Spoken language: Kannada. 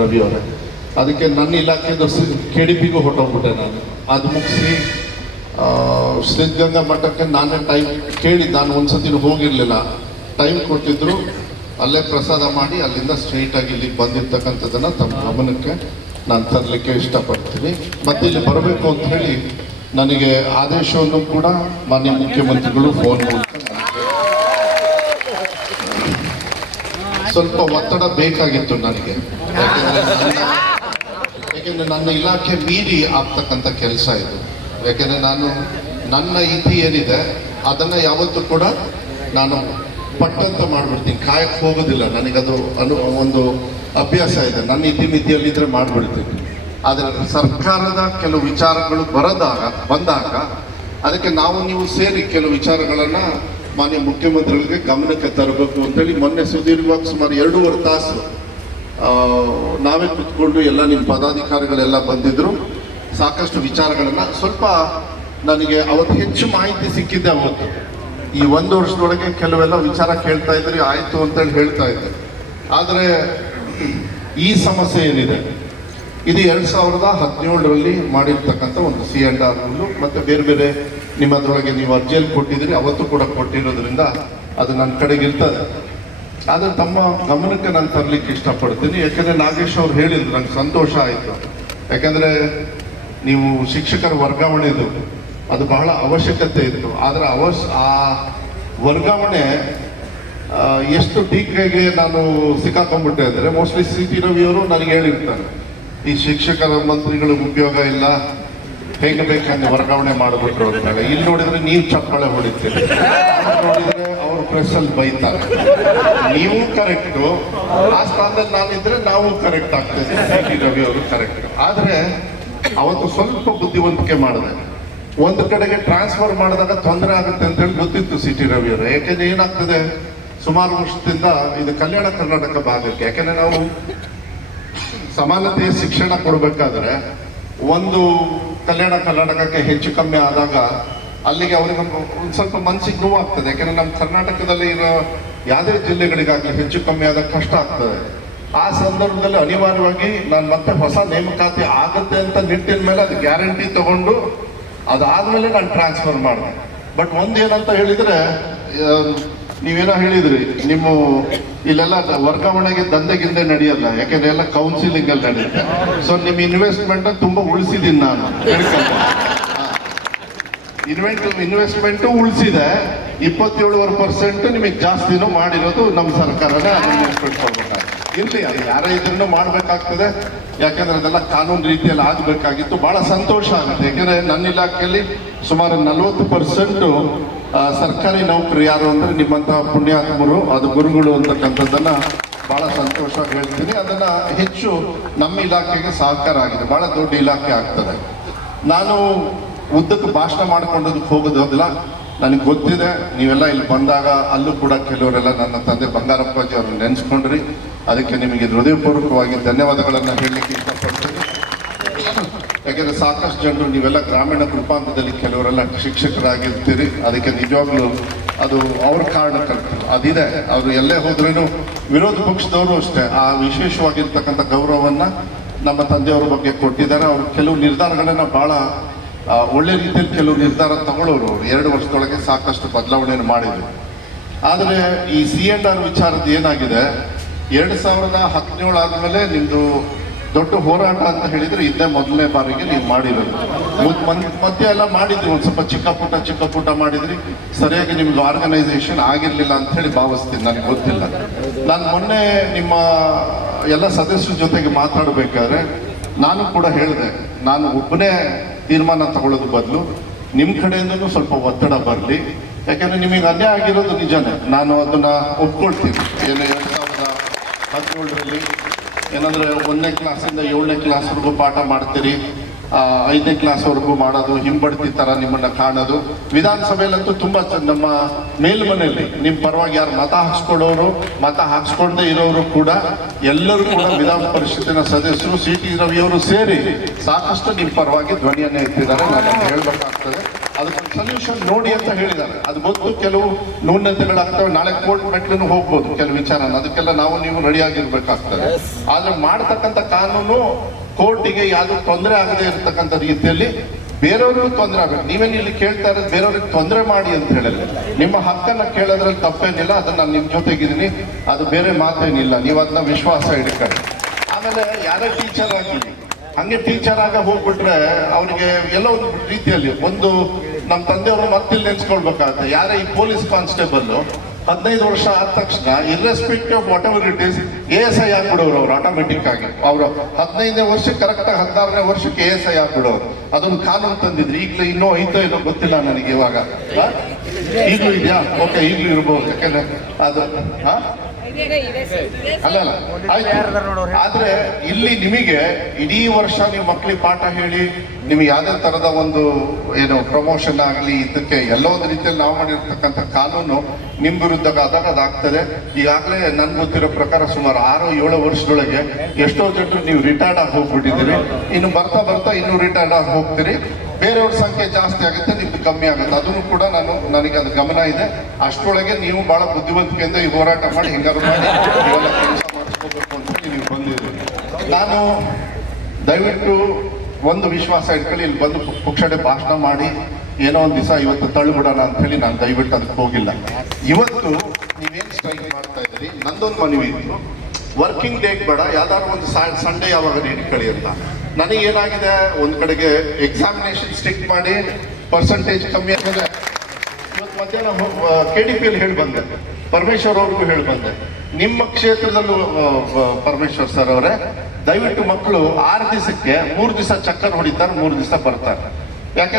ರವಿ ಅವರೇ. ಅದಕ್ಕೆ ನನ್ನ ಇಲಾಖೆಯಿಂದ KDP-ಗೂ ಹೊರಟೋಗ್ಬಿಟ್ಟೆ ನಾನು. ಅದು ಮುಗಿಸಿ ಸಿದ್ಧಗಂಗಾ ಮಠಕ್ಕೆ ನಾನೇ ಟೈಮ್ ಕೇಳಿ, ನಾನು ಒಂದ್ಸತಿನೂ ಹೋಗಿರಲಿಲ್ಲ, ಟೈಮ್ ಕೊಟ್ಟಿದ್ರು, ಅಲ್ಲೇ ಪ್ರಸಾದ ಮಾಡಿ ಅಲ್ಲಿಂದ ಸ್ಟ್ರೈಟಾಗಿ ಇಲ್ಲಿಗೆ ಬಂದಿರ್ತಕ್ಕಂಥದ್ದನ್ನು ತಮ್ಮ ಗಮನಕ್ಕೆ ನಾನು ತರಲಿಕ್ಕೆ ಇಷ್ಟಪಡ್ತೀನಿ. ಮತ್ತು ಇಲ್ಲಿ ಬರಬೇಕು ಅಂತ ಹೇಳಿ ನನಗೆ ಆದೇಶವನ್ನು ಕೂಡ ಮಾನ್ಯ ಮುಖ್ಯಮಂತ್ರಿಗಳು ಫೋನ್ ಮೂಲಕ ಸ್ವಲ್ಪ ಒತ್ತಡ ಬೇಕಾಗಿತ್ತು ನನಗೆ. ಯಾಕೆಂದರೆ ನನ್ನ ಇಲಾಖೆ ಮೀರಿ ಆಗ್ತಕ್ಕಂಥ ಕೆಲಸ ಇದು. ಯಾಕೆಂದರೆ ನಾನು ನನ್ನ ಇತಿ ಏನಿದೆ ಅದನ್ನು ಯಾವತ್ತೂ ಕೂಡ ನಾನು ಪಟ್ಟಂತ ಮಾಡಿಬಿಡ್ತೀನಿ, ಕಾಯಕ್ಕೆ ಹೋಗೋದಿಲ್ಲ. ನನಗದು ಒಂದು ಅಭ್ಯಾಸ ಇದೆ, ನನ್ನ ಇತಿಮಿತಿಯಲ್ಲಿದ್ದರೆ ಮಾಡಿಬಿಡ್ತೀನಿ. ಆದರೆ ಸರ್ಕಾರದ ಕೆಲವು ವಿಚಾರಗಳು ಬಂದಾಗ ಅದಕ್ಕೆ ನಾವು ನೀವು ಸೇರಿ ಕೆಲವು ವಿಚಾರಗಳನ್ನು ಮಾನ್ಯ ಮುಖ್ಯಮಂತ್ರಿಗಳಿಗೆ ಗಮನಕ್ಕೆ ತರಬೇಕು ಅಂತೇಳಿ ಮೊನ್ನೆ ಸುದೀರ್ಘವಾಗಿ ಸುಮಾರು 2.5 ತಾಸು ನಾವೇ ಕೂತ್ಕೊಂಡು ಎಲ್ಲ ನಿಮ್ಮ ಪದಾಧಿಕಾರಿಗಳೆಲ್ಲ ಬಂದಿದ್ದರು. ಸಾಕಷ್ಟು ವಿಚಾರಗಳನ್ನು ಸ್ವಲ್ಪ ನನಗೆ ಅವತ್ತು ಹೆಚ್ಚು ಮಾಹಿತಿ ಸಿಕ್ಕಿದ್ದೆ. ಅವತ್ತು ಈ 1 ವರ್ಷದೊಳಗೆ ಕೆಲವೆಲ್ಲ ವಿಚಾರ ಕೇಳ್ತಾ ಇದ್ರಿ, ಆಯಿತು ಅಂತೇಳಿ ಹೇಳ್ತಾ ಇದ್ದೆ. ಆದರೆ ಈ ಸಮಸ್ಯೆ ಏನಿದೆ ಇದು 2017ರಲ್ಲಿ ಮಾಡಿರ್ತಕ್ಕಂಥ ಒಂದು C&R ರೂಲು ಮತ್ತು ಬೇರೆ ಬೇರೆ ನಿಮ್ಮದ್ರೊಳಗೆ ನೀವು ಅರ್ಜಿಯಲ್ಲಿ ಕೊಟ್ಟಿದ್ದೀರಿ, ಅವತ್ತು ಕೂಡ ಕೊಟ್ಟಿರೋದ್ರಿಂದ ಅದು ನನ್ನ ಕಡೆಗೆ ಇರ್ತದೆ. ಆದರೆ ತಮ್ಮ ಗಮನಕ್ಕೆ ನಾನು ತರಲಿಕ್ಕೆ ಇಷ್ಟಪಡ್ತೀನಿ. ಯಾಕೆಂದರೆ ನಾಗೇಶ್ ಅವ್ರು ಹೇಳಿದ್ರು, ನಂಗೆ ಸಂತೋಷ ಆಯಿತು. ಯಾಕೆಂದರೆ ನೀವು ಶಿಕ್ಷಕರ ವರ್ಗಾವಣೆದು ಅದು ಬಹಳ ಅವಶ್ಯಕತೆ ಇತ್ತು. ಆದರೆ ಆ ವರ್ಗಾವಣೆ ಎಷ್ಟು ಟೀಕೆಗೆ ನಾನು ಸಿಕ್ಕಾಕೊಂಡ್ಬಿಟ್ಟೆ ಅಂದರೆ, ಮೋಸ್ಟ್ಲಿ CT ರವಿಯವರು ನನಗೆ ಹೇಳಿರ್ತಾರೆ, ಈ ಶಿಕ್ಷಕರ ಮಂತ್ರಿಗಳಿಗೆ ಉದ್ಯೋಗ ಇಲ್ಲ, ಹೇಗೆ ಬೇಕಂದ್ರೆ ವರ್ಗಾವಣೆ ಮಾಡಿಬಿಟ್ರು ಅಂತಾಳೆ. ಇಲ್ಲಿ ನೋಡಿದ್ರೆ ನೀವು ಚಪ್ಪಾಳೆ ಹೊಡಿತೀರಿ, ನೋಡಿದ್ರೆ ಅವರು ಪ್ರೆಸ್ಸಲ್ಲಿ ಬೈತಾರೆ. ನೀವು ಕರೆಕ್ಟು, ಆ ಸ್ಥಾನದಲ್ಲಿ ನಾನಿದ್ರೆ ನಾವು ಕರೆಕ್ಟ್ ಆಗ್ತದೆ, CT ರವಿ ಅವರು ಕರೆಕ್ಟ್. ಆದರೆ ಅವತ್ತು ಸ್ವಲ್ಪ ಬುದ್ಧಿವಂತಿಕೆ ಮಾಡಿದೆ. ಒಂದು ಕಡೆಗೆ ಟ್ರಾನ್ಸ್ಫರ್ ಮಾಡಿದಾಗ ತೊಂದರೆ ಆಗುತ್ತೆ ಅಂತೇಳಿ ಗೊತ್ತಿತ್ತು CT ರವಿ ಅವರು. ಯಾಕೆಂದ್ರೆ ಏನಾಗ್ತದೆ, ಸುಮಾರು ವರ್ಷದಿಂದ ಇದು ಕಲ್ಯಾಣ ಕರ್ನಾಟಕ ಭಾಗಕ್ಕೆ, ಯಾಕೆಂದ್ರೆ ನಾವು ಸಮಾನತೆಯ ಶಿಕ್ಷಣ ಕೊಡಬೇಕಾದ್ರೆ ಒಂದು ಕಲ್ಯಾಣ ಕರ್ನಾಟಕಕ್ಕೆ ಹೆಚ್ಚು ಕಮ್ಮಿ ಆದಾಗ ಅಲ್ಲಿಗೆ ಅವರಿಗೆ ಒಂದು ಸ್ವಲ್ಪ ಮನಸ್ಸಿಗೆ ನೋವಾಗ್ತದೆ. ಯಾಕೆಂದರೆ ನಮ್ಮ ಕರ್ನಾಟಕದಲ್ಲಿ ಇರೋ ಯಾವುದೇ ಜಿಲ್ಲೆಗಳಿಗಾಗಲಿ ಹೆಚ್ಚು ಕಮ್ಮಿ ಆದಾಗ ಕಷ್ಟ ಆಗ್ತದೆ. ಆ ಸಂದರ್ಭದಲ್ಲಿ ಅನಿವಾರ್ಯವಾಗಿ ನಾನು ಮತ್ತೆ ಹೊಸ ನೇಮಕಾತಿ ಆಗುತ್ತೆ ಅಂತ ನಿಟ್ಟಿನ ಮೇಲೆ ಅದು ಗ್ಯಾರಂಟಿ ತಗೊಂಡು ಅದಾದಮೇಲೆ ನಾನು ಟ್ರಾನ್ಸ್ಫರ್ ಮಾಡಿದೆ. ಬಟ್ ಒಂದೇನಂತ ಹೇಳಿದರೆ, ನೀವೇನೋ ಹೇಳಿದ್ರಿ, ನಿಮ್ಮ ಇಲ್ಲೆಲ್ಲ ವರ್ಗಾವಣೆಗೆ ದಂಧೆಗಿಂದೆ ನಡೆಯಲ್ಲ, ಯಾಕೆಂದ್ರೆ ಎಲ್ಲ ಕೌನ್ಸಿಲಿಂಗ್ ಅಲ್ಲಿ ನಡೆಯುತ್ತೆ. ಸೊ ನಿಮ್ಮ ಇನ್ವೆಸ್ಟ್ಮೆಂಟ್ ತುಂಬ ಉಳಿಸಿದ್ದೀನಿ ನಾನು, ಇನ್ವೆಸ್ಟ್ಮೆಂಟು ಉಳಿಸಿದೆ. 27% ನಿಮಗೆ ಜಾಸ್ತಿನೂ ಮಾಡಿರೋದು ನಮ್ಮ ಸರ್ಕಾರನೇ. ಅದನ್ನ ನೆನ್ಪಿಟ್ಕೊಳ್ಬೇಕಾಗ್ತದೆ. ಇರಲಿ, ಅದು ಯಾರೇ ಇದ್ರೂ ಮಾಡಬೇಕಾಗ್ತದೆ. ಯಾಕೆಂದ್ರೆ ಅದೆಲ್ಲ ಕಾನೂನು ರೀತಿಯಲ್ಲಿ ಆಗಬೇಕಾಗಿತ್ತು. ಭಾಳ ಸಂತೋಷ ಆಗುತ್ತೆ. ಯಾಕೆಂದರೆ ನನ್ನ ಇಲಾಖೆಯಲ್ಲಿ ಸುಮಾರು 40% ಸರ್ಕಾರಿ ನೌಕರು ಯಾರು ಅಂದರೆ ನಿಮ್ಮಂತಹ ಪುಣ್ಯಾತ್ಮರು, ಅದು ಗುರುಗಳು ಅಂತಕ್ಕಂಥದ್ದನ್ನು ಭಾಳ ಸಂತೋಷ ಹೇಳ್ತೀನಿ. ಅದನ್ನು ಹೆಚ್ಚು ನಮ್ಮ ಇಲಾಖೆಗೆ ಸಹಕಾರ ಆಗಿದೆ. ಭಾಳ ದೊಡ್ಡ ಇಲಾಖೆ ಆಗ್ತದೆ. ನಾನು ಉದ್ದಕ್ಕೆ ಭಾಷಣ ಮಾಡ್ಕೊಂಡೋದಕ್ಕೆ ಹೋಗೋದಿಲ್ಲ. ನನಗೆ ಗೊತ್ತಿದೆ, ನೀವೆಲ್ಲ ಇಲ್ಲಿ ಬಂದಾಗ ಅಲ್ಲೂ ಕೂಡ ಕೆಲವರೆಲ್ಲ ನನ್ನ ತಂದೆ ಬಂಗಾರಪ್ಪಾಜಿ ಅವ್ರನ್ನ ನೆನೆಸ್ಕೊಂಡ್ರಿ. ಅದಕ್ಕೆ ನಿಮಗೆ ಹೃದಯಪೂರ್ವಕವಾಗಿ ಧನ್ಯವಾದಗಳನ್ನು ಹೇಳಲಿಕ್ಕೆ ಇಷ್ಟಪಡ್ತೀನಿ. ಯಾಕೆಂದರೆ ಸಾಕಷ್ಟು ಜನರು ನೀವೆಲ್ಲ ಗ್ರಾಮೀಣ ರೂಪಾಂತರದಲ್ಲಿ ಕೆಲವರೆಲ್ಲ ಶಿಕ್ಷಕರಾಗಿರ್ತೀರಿ. ಅದಕ್ಕೆ ನಿಜವಾಗ್ಲೂ ಅದು ಅವ್ರ ಕಾರಣಕ್ಕೆ ಅದಿದೆ. ಅವರು ಎಲ್ಲೇ ಹೋದ್ರೂ ವಿರೋಧ ಪಕ್ಷದವರು ಅಷ್ಟೇ ಆ ವಿಶೇಷವಾಗಿರ್ತಕ್ಕಂಥ ಗೌರವವನ್ನು ನಮ್ಮ ತಂದೆಯವ್ರ ಬಗ್ಗೆ ಕೊಟ್ಟಿದ್ದಾರೆ. ಅವರು ಕೆಲವು ನಿರ್ಧಾರಗಳನ್ನು ಭಾಳ ಒಳ್ಳೆ ರೀತಿಯಲ್ಲಿ ಕೆಲವು ನಿರ್ಧಾರ ತಗೊಳ್ಳೋರು. 2 ವರ್ಷದೊಳಗೆ ಸಾಕಷ್ಟು ಬದಲಾವಣೆಯನ್ನು ಮಾಡಿದರು. ಆದರೆ ಈ C&R ವಿಚಾರದ ಏನಾಗಿದೆ, 2017 ಆದಮೇಲೆ ನಿಮ್ಮದು ದೊಡ್ಡ ಹೋರಾಟ ಅಂತ ಹೇಳಿದರೆ ಇದೇ ಮೊದಲನೇ ಬಾರಿಗೆ ನೀವು ಮಾಡಿರೋದು. ಮಧ್ಯೆ ಎಲ್ಲ ಮಾಡಿದ್ರಿ, ಒಂದು ಸ್ವಲ್ಪ ಚಿಕ್ಕ ಪುಟ್ಟ ಮಾಡಿದ್ರಿ. ಸರಿಯಾಗಿ ನಿಮ್ಗೆ ಆರ್ಗನೈಸೇಷನ್ ಆಗಿರಲಿಲ್ಲ ಅಂತ ಹೇಳಿ ಭಾವಿಸ್ತೀನಿ, ನನಗೆ ಗೊತ್ತಿಲ್ಲ. ನಾನು ಮೊನ್ನೆ ನಿಮ್ಮ ಎಲ್ಲ ಸದಸ್ಯರ ಜೊತೆಗೆ ಮಾತಾಡಬೇಕಾದ್ರೆ ನಾನು ಕೂಡ ಹೇಳಿದೆ, ನಾನು ಒಬ್ಬನೇ ತೀರ್ಮಾನ ತಗೊಳ್ಳೋದು ಬದಲು ನಿಮ್ಮ ಕಡೆಯಿಂದನೂ ಸ್ವಲ್ಪ ಒತ್ತಡ ಬರಲಿ. ಯಾಕೆಂದರೆ ನಿಮಗೆ ಅನ್ಯಾಯ ಆಗಿರೋದು ನಿಜನೇ, ನಾನು ಅದನ್ನು ಒಪ್ಕೊಳ್ತೀನಿ. ಏನು 2017ರಲ್ಲಿ ಏನಂದರೆ 1ನೇ ಕ್ಲಾಸಿಂದ 7ನೇ ಕ್ಲಾಸ್ವರೆಗೂ ಪಾಠ ಮಾಡ್ತೀರಿ, 5ನೇ ಕ್ಲಾಸ್ವರೆಗೂ ಮಾಡೋದು, ಹಿಂಬಡ್ತಿ ಥರ ನಿಮ್ಮನ್ನು ಕಾಣೋದು. ವಿಧಾನಸಭೆಯಲ್ಲಂತೂ ತುಂಬ ನಮ್ಮ ಮೇಲ್ಮನೆಯಲ್ಲಿ ನಿಮ್ಮ ಪರವಾಗಿ ಯಾರು ಮತ ಹಾಕ್ಸ್ಕೊಡೋರು, ಮತ ಹಾಕ್ಸ್ಕೊಂಡೇ ಇರೋರು ಕೂಡ ಎಲ್ಲರೂ ಕೂಡ ವಿಧಾನ ಪರಿಷತ್ತಿನ ಸದಸ್ಯರು CT ರವಿಯವರು ಸೇರಿ ಸಾಕಷ್ಟು ನಿಮ್ಮ ಪರವಾಗಿ ಧ್ವನಿಯನ್ನು ಎತ್ತಿದ್ದಾರೆ. ನಾನು ಹೇಳಬೇಕಾಗ್ತದೆ. ಅದಕ್ಕೆ ಸೊಲ್ಯೂಷನ್ ನೋಡಿ ಅಂತ ಹೇಳಿದ್ದಾರೆ. ಅದು ಗೊತ್ತು ಕೆಲವು ನ್ಯೂನತೆಗಳಾಗ್ತವೆ, ನಾಳೆ ಕೋರ್ಟ್ ಮೆಟ್ಲೂ ಹೋಗ್ಬೋದು ಕೆಲವು ವಿಚಾರ, ಅದಕ್ಕೆಲ್ಲ ನಾವು ನೀವು ರೆಡಿ ಆಗಿರ್ಬೇಕಾಗ್ತದೆ. ಆದ್ರೆ ಮಾಡ್ತಕ್ಕಂಥ ಕಾನೂನು ಕೋರ್ಟಿಗೆ ಯಾವ್ದು ತೊಂದರೆ ಆಗದೆ ಇರತಕ್ಕಂಥ ರೀತಿಯಲ್ಲಿ ಬೇರೆಯವ್ರಿಗೂ ತೊಂದರೆ ಆಗಬೇಕು. ನೀವೇನು ಇಲ್ಲಿ ಕೇಳ್ತಾ ಇರೋದು ಬೇರೆಯವ್ರಿಗೆ ತೊಂದರೆ ಮಾಡಿ ಅಂತ ಹೇಳಿಲ್ಲ, ನಿಮ್ಮ ಹಕ್ಕನ್ನ ಕೇಳೋದ್ರಲ್ಲಿ ತಪ್ಪೇನಿಲ್ಲ, ಅದನ್ನ ನಾನು ನಿಮ್ಮ ಜೊತೆಗಿದ್ದೀನಿ, ಅದು ಬೇರೆ ಮಾತೇನಿಲ್ಲ. ನೀವು ಅದನ್ನ ವಿಶ್ವಾಸ ಇಟ್ಕೊಳ್ಳಿ. ಆಮೇಲೆ ಯಾರೇ ಟೀಚರ್ ಆಗಲಿ ಹಂಗೆ ಟೀಚರ್ ಆಗ ಹೋಗ್ಬಿಟ್ರೆ ಅವ್ರಿಗೆ ಎಲ್ಲೋ ಒಂದು ರೀತಿಯಲ್ಲಿ ನಮ್ಮ ತಂದೆಯವರು ಮತ್ತಿಲ್ಲಿ ನೆನ್ಸ್ಕೊಳ್ಬೇಕಾಗುತ್ತೆ. ಯಾರೇ ಈ ಪೊಲೀಸ್ ಕಾನ್ಸ್ಟೇಬಲ್ 15 ವರ್ಷ ಆದ ತಕ್ಷಣ irrespective of what ever it is ASI ಆಗ್ಬಿಡೋರು ಅವ್ರು ಆಟೋಮೆಟಿಕ್ ಆಗಿ. ಅವರು 15ನೇ ವರ್ಷಕ್ಕೆ ಕರೆಕ್ಟಾಗಿ 16ನೇ ವರ್ಷಕ್ಕೆ ASI ಆಗ್ಬಿಡೋರು. ಅದೊಂದು ಕಾನೂನು ತಂದಿದ್ರು. ಈಗಲೂ ಇನ್ನೂ ಐತೋ ಇಲ್ಲೋ ಗೊತ್ತಿಲ್ಲ ನನಗೆ ಇವಾಗ. ಈಗಲೂ ಇದೆಯಾ? ಓಕೆ, ಈಗಲೂ ಇರ್ಬೋದು. ಯಾಕಂದ್ರೆ ಅದು ಅಲ್ಲಲ್ಲ ಆಯ್ತು. ಆದ್ರೆ ಇಲ್ಲಿ ನಿಮಗೆ ಇಡೀ ವರ್ಷ ನೀವು ಮಕ್ಕಳಿಗೆ ಪಾಠ ಹೇಳಿ ನಿಮಗೆ ಯಾವುದೇ ತರದ ಒಂದು ಏನು ಪ್ರಮೋಷನ್ ಆಗಲಿ ಇದಕ್ಕೆ ಎಲ್ಲ ಒಂದು ರೀತಿಯಲ್ಲಿ ನಾವು ಮಾಡಿರ್ತಕ್ಕಂಥ ಕಾನೂನು ನಿಮ್ ವಿರುದ್ಧ ಆದಾಗ ಅದಾಗ್ತದೆ. ಈಗಾಗಲೇ ನನ್ಗೆ ಗೊತ್ತಿರೋ ಪ್ರಕಾರ ಸುಮಾರು 6-7 ವರ್ಷದೊಳಗೆ ಎಷ್ಟೋ ಜನರು ನೀವು ರಿಟೈರ್ಡ್ ಆಗಿ ಹೋಗ್ಬಿಟ್ಟಿದ್ದೀರಿ. ಇನ್ನು ಬರ್ತಾ ಬರ್ತಾ ಇನ್ನೂ ರಿಟೈರ್ಡ್ ಆಗಿ ಹೋಗ್ತೀರಿ. ಬೇರೆಯವ್ರ ಸಂಖ್ಯೆ ಜಾಸ್ತಿ ಆಗುತ್ತೆ, ನಿಮ್ದು ಕಮ್ಮಿ ಆಗುತ್ತೆ. ಅದನ್ನು ಕೂಡ ನನಗೆ ಅದು ಗಮನ ಇದೆ. ಅಷ್ಟರೊಳಗೆ ನೀವು ಬಹಳ ಬುದ್ಧಿವಂತಿಕೆಯಿಂದ ಈ ಹೋರಾಟ ಮಾಡಿ ಹೆಂಗಾರು ಮಾಡಿ ಇವೆಲ್ಲ ಕೆಲಸ ಮಾಡಿಸ್ಕೋಬೇಕು ಅಂತ ನೀವು ಬಂದಿದ್ದೀರಿ. ನಾನು ದಯವಿಟ್ಟು ಒಂದು ವಿಶ್ವಾಸ ಇಟ್ಕೊಳ್ಳಿ, ಇಲ್ಲಿ ಬಂದು ಪುಕ್ಷಡೆ ಭಾಷಣ ಮಾಡಿ ಏನೋ ಒಂದು ದಿವಸ ಇವತ್ತು ತಳ್ಳಿಬಿಡೋಣ ಅಂತ ಹೇಳಿ ನಾನು ದಯವಿಟ್ಟು ಅದಕ್ಕೆ ಹೋಗಿಲ್ಲ. ಇವತ್ತು ನೀವೇನು ಸ್ಟ್ರೈಕ್ ಮಾಡ್ತಾ ಇದ್ದೀರಿ, ನಂದೊಂದು ಮನವಿ ಇತ್ತು, ವರ್ಕಿಂಗ್ ಡೇಗೆ ಬೇಡ, ಯಾವ್ದಾದ್ರು ಒಂದು ಸಂಡೇ ಯಾವಾಗ ಇಟ್ಕೊಳ್ಳಿ ಅಂತ. ನನಗೇನಾಗಿದೆ, ಒಂದು ಕಡೆಗೆ ಎಕ್ಸಾಮಿನೇಷನ್ ಸ್ಟ್ರಿಕ್ಟ್ ಮಾಡಿ ಪರ್ಸೆಂಟೇಜ್ ಕಮ್ಮಿ ಆಗಿದೆ. ಇವತ್ತು ಮಧ್ಯಾಹ್ನ KDPಯಲ್ಲಿ ಹೇಳಿ ಬಂದೆ, ಪರಮೇಶ್ವರ್ ಅವ್ರಿಗೂ ಹೇಳಿ ಬಂದೆ, ನಿಮ್ಮ ಕ್ಷೇತ್ರದಲ್ಲೂ ಪರಮೇಶ್ವರ್ ಸರ್ ಅವರೇ, ದಯವಿಟ್ಟು ಮಕ್ಕಳು 6 ದಿವಸಕ್ಕೆ 3 ದಿವಸ ಚಕ್ಕರ್ ಹೊಡಿತಾರೆ, 3 ದಿವಸ ಬರ್ತಾರೆ. ಯಾಕೆ